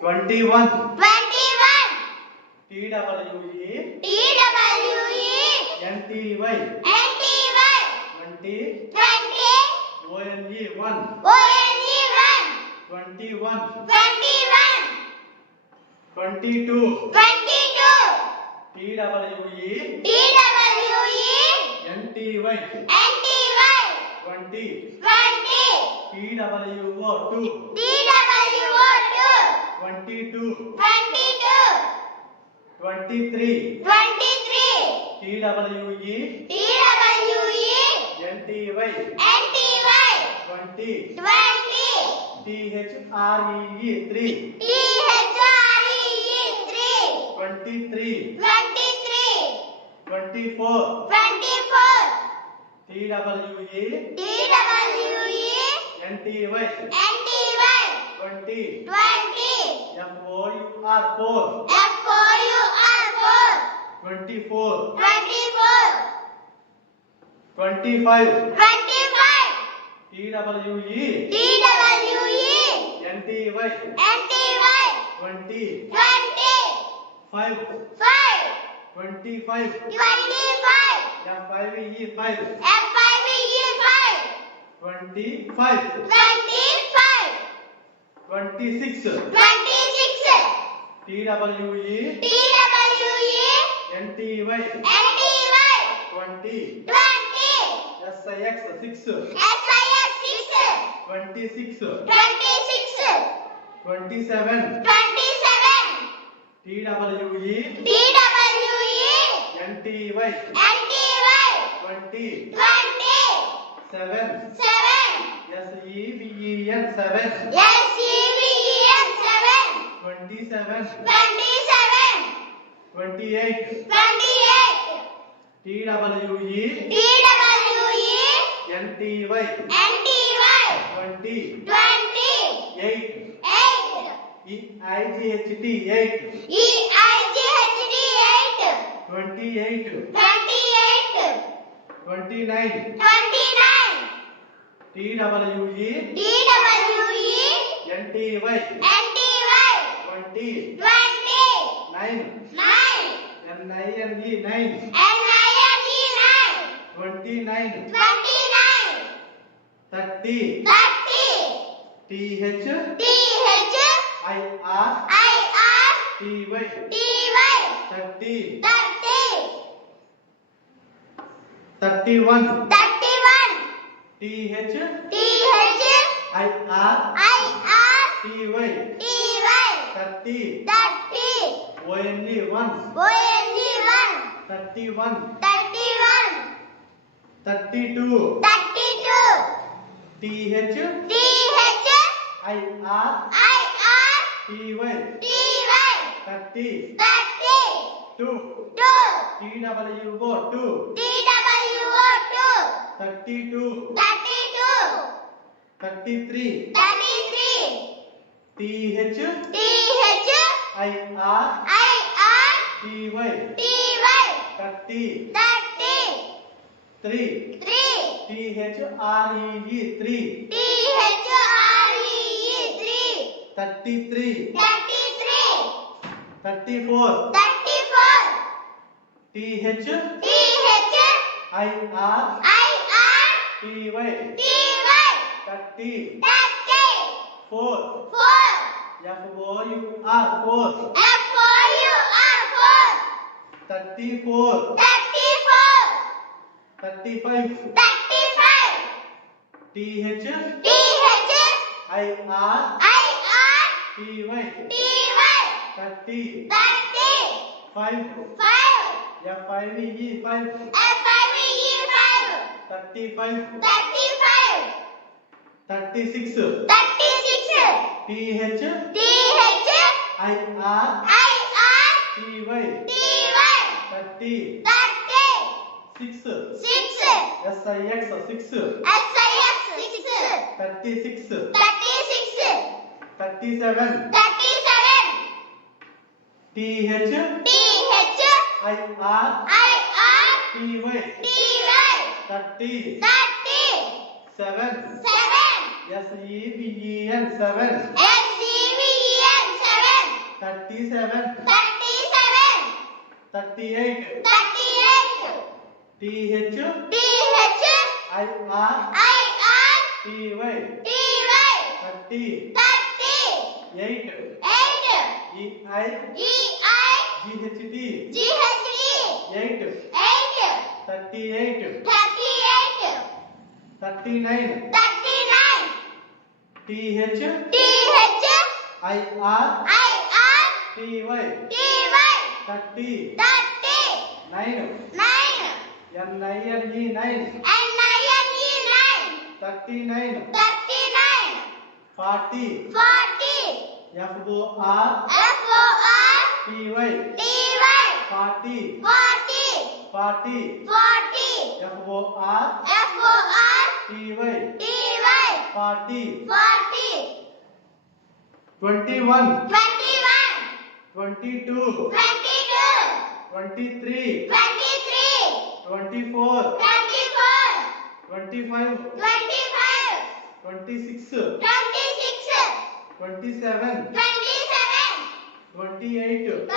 21 TWE NTY 20 ONE 1 21 22 TWE NTY 20 TWO 2 22 23 TWE NTY 20 THREE 3 23 24 TWE NTY 20 FOUR 4 24 25 TWE NTY 20 5 25 FIVE 5 25 26 TWE NTY 20 SIX 6 26 27 TWE NTY 20 7 SEVEN 7 27 28 TWE NTY 20 8 EIGHT 8 28 29 TWE NTY 20 9 NINE 9 29 30 THIRTY 30 31 THIRTY ONLY 1 31 32 THIRTY 30 2 TWO 2 32 33 THIRTY 30 3 THREE 3 33 34 THIRTY 30 4 FOUR 4 34 35 THIRTY 30 5 FIVE 5 35 36 THIRTY 30 6 SIX 6 36 37 THIRTY 30 7 SEVEN 7 37, 38, TH, IR, TY, 30, 8, EI, GHT, 8, 38, 39, TH, IR, TY, 30, 9, NINE, 9, 39, 40, FOR, TY, 40, 40, FOR, TY, 40, 21, 22, 23, 24, 25, 26, 27, 28,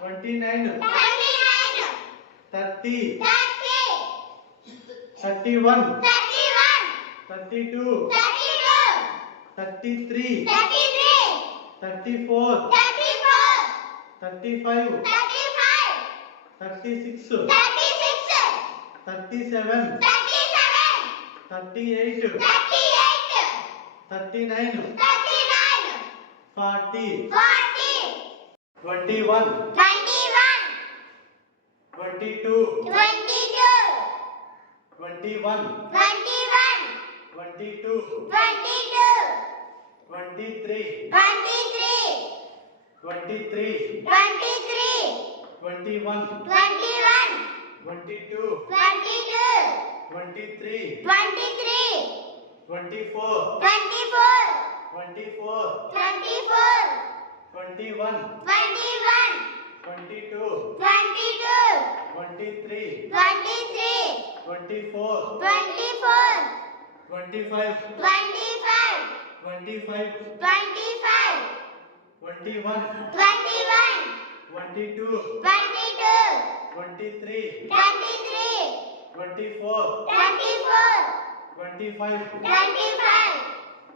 29, 30, 31, 32, 33, 34, 35, 36, 37, 38, 39, 40, 21, 22, 21, 22, 23, 23, 21, 22, 23, 24, 24, 21, 22, 23, 24, 25, 25, 21, 22, 23, 24, 25,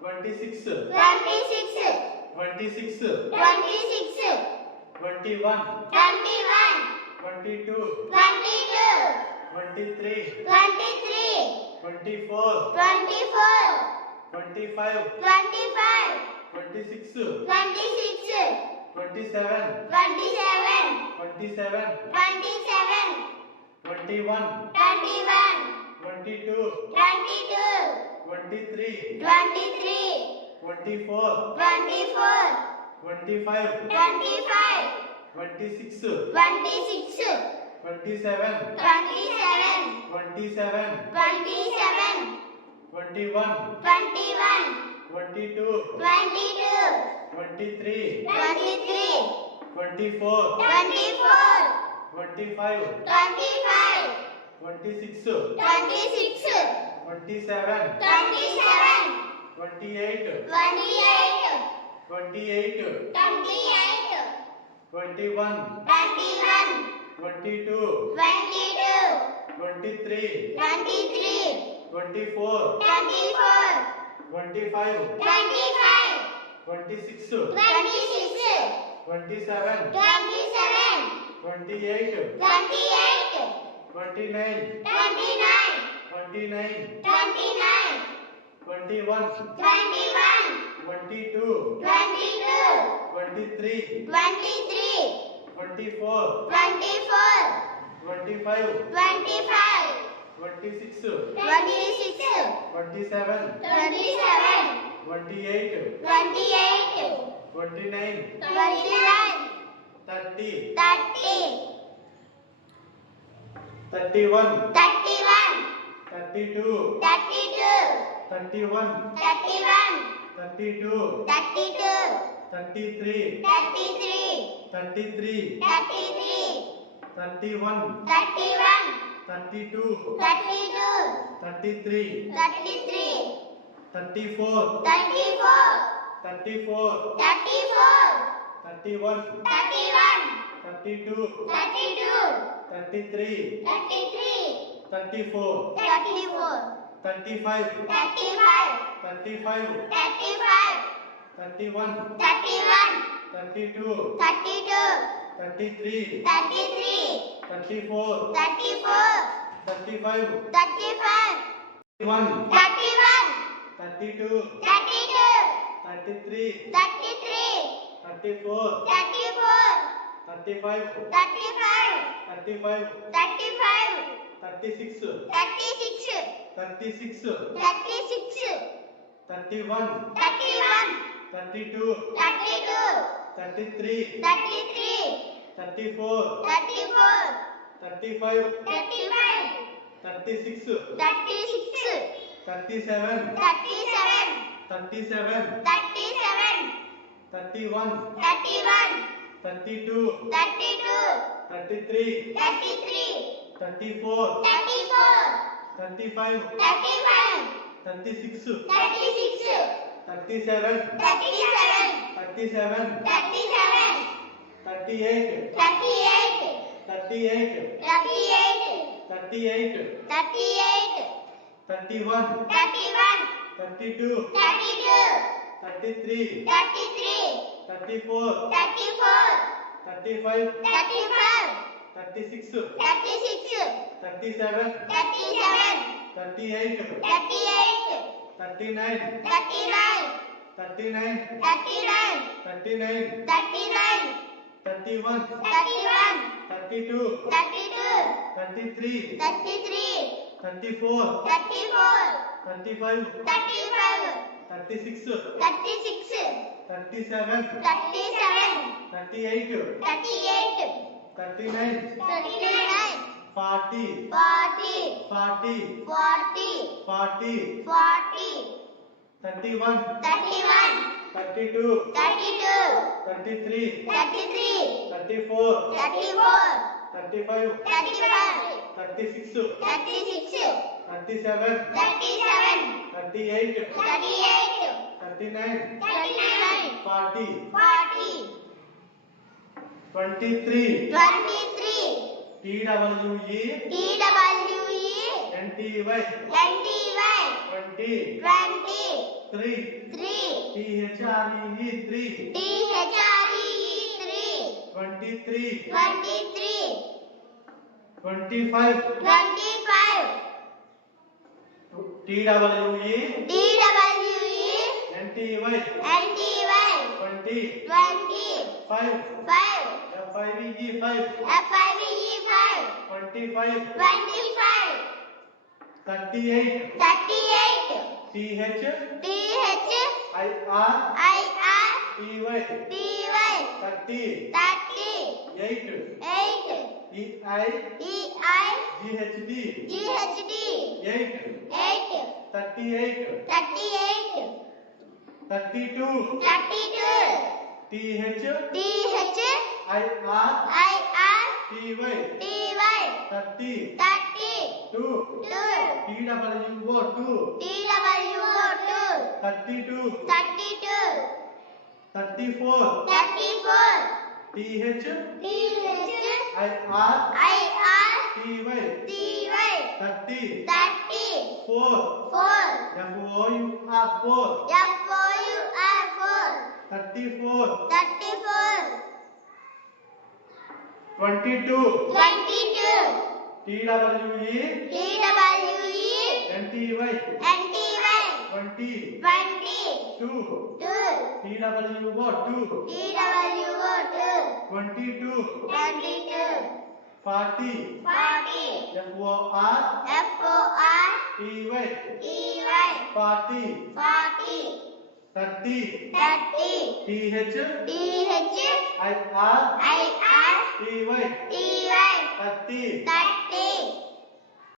26, 26, 21, 22, 23, 24, 25, 26, 27, 27, 21, 22, 23, 24, 25, 26, 27, 27, 21, 22, 23, 24, 25, 26, 27, 28, 28, 21, 22, 23, 24, 25, 26, 27, 28, 29, 29, 21, 22, 23, 24, 25, 26, 27, 28, 29, 30, 31, 32, 31, 32, 33, 33, 31, 32, 33, 34, 34, 31, 31, 32, 32, 33, 33, 34, 34, 35, 35, 35, 35, 31, 31, 32, 32, 33, 33, 34, 34, 35, 35, 31, 31, 32, 32, 33, 33, 34, 34, 35, 35, 35, 35, 36, 36, 36, 36, 31, 31, 32, 32, 33, 33, 34, 34, 35, 35, 36, 36, 37, 37, 37, 37, 31, 31, 32, 32, 33, 33, 34, 34, 35, 35, 36, 36, 37, 37, 37, 37, 38, 38, 38, 38, 38, 38, 31, 31, 32, 32, 33, 33, 34, 34, 35, 35, 36, 36, 37, 37, 38, 38, 39, 39, 39, 39, 39, 39, 31, 31, 32, 32, 33, 33, 34, 34, 35, 35, 36, 36, 37, 37, 38, 38, 39, 39, 40, 40, 40, 40, 40, 40, 31, 31, 32, 32, 33, 33, 34, 34, 35, 35, 36, 36, 37, 37, 38, 38, 39, 39, 40, 40, 23, 23, TWE, TWE, NTY, NTY, 20, 23, 3, THREE, 3, THREE, 23, 23, 25, 25, TWE, TWE, NTY, NTY, 20, 5, 5, FIVE, 5, FIVE, 5, 25, 25, 38, 38, THIR, THIR, TY, 30, 30, 8, 8, EI, EI, GHD, GHD, 8, 8, 38, 38, 32, 32, THIR, THIR, TY, TY, 30, 32, 2, TWO, 2, TWO, 32, 32, 34, 34, THIR, THIR, TY, TY, 30, 30, 4, 4, FOUR, FOUR, 34, 34, 22, 22, TWE, TWE, NTY, NTY, 20, 22, 2, TWO, 2, TWO, 22, 22, 40, 40, FOR, FOR, TY, TY, 40, 40, 30, 30, THIR, THIR, TY, TY, 30, 30, 30,